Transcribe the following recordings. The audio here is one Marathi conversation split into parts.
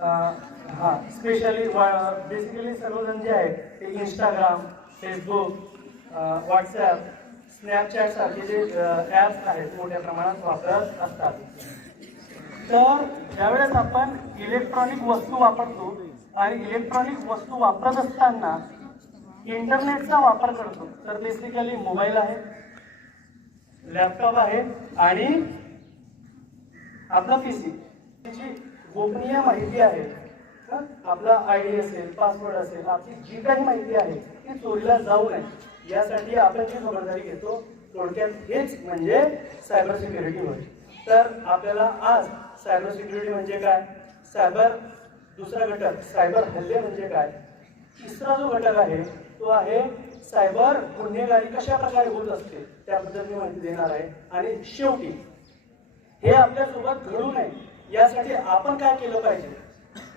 हां, स्पेशली बेसिकली सर्वजण जे आहे ते इंस्टाग्राम, फेसबुक, व्हॉट्सॲप, स्नॅपचॅट सारखे जे ॲप्स आहेत मोठ्या प्रमाणात वापरत असतात. तर ज्यावेळेस आपण इलेक्ट्रॉनिक वस्तू वापरतो आणि इलेक्ट्रॉनिक वस्तू वापरत असताना इंटरनेटचा वापर करतो, तर बेसिकली मोबाईल आहे, लॅपटॉप आहे आणि आपला पीसी. जी गोपनीय माहिती आहे, आपला आयडी असेल, पासवर्ड असेल, आपली जी काही माहिती आहे ती चोरीला जाऊ नये यासाठी आपण जी खबरदारी घेतो, थोडक्यात हेच म्हणजे सायबर सिक्युरिटी होय. तर आपल्याला आज सायबर सिक्युरिटी म्हणजे काय, सायबर दुसरा घटक सायबर हल्ले म्हणजे काय, तिसरा जो घटक आहे तो आहे सायबर गुन्हेगारी कशा प्रकारे होत असते त्याबद्दल मी माहिती देणार आहे. आणि शेवटी हे आपल्यासोबत घडू नये यासाठी आपण काय केलं पाहिजे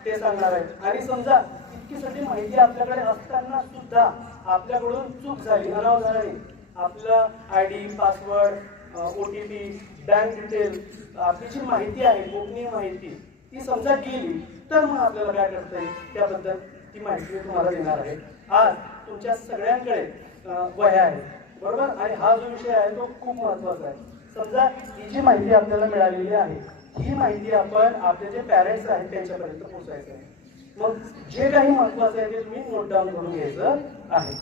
ते सांगणार आहे. आणि समजा इतकी सगळी माहिती आपल्याकडे असताना सुद्धा आपल्याकडून चूक झाली, अनावधानाने आपला ID, password, OTP, bank detail, आपली जी माहिती आहे गोपनीय माहिती ती समजा गेली, तर मग आपल्याला काय करता येईल त्याबद्दल ती माहिती मी तुम्हाला देणार आहे. आज तुमच्या सगळ्यांकडे वह्या आहेत, बरोबर, आणि हा जो विषय आहे तो खूप महत्त्वाचा आहे. समजा ही जी माहिती आपल्याला मिळालेली आहे ही माहिती आपण आपले जे पॅरेंट्स आहेत त्यांच्यापर्यंत पोहोचायचं आहे. मग जे काही महत्त्वाचं आहे ते तुम्ही नोट डाऊन करून घ्यायचं आहे.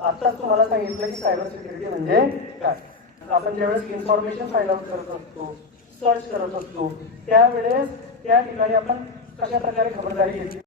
आताच तुम्हाला सांगितलं की सायबर सिक्युरिटी म्हणजे काय. आपण ज्यावेळेस इन्फॉर्मेशन फाइंड आउट करत असतो, सर्च करत असतो, त्यावेळेस त्या ठिकाणी आपण कशा प्रकारे खबरदारी घेतली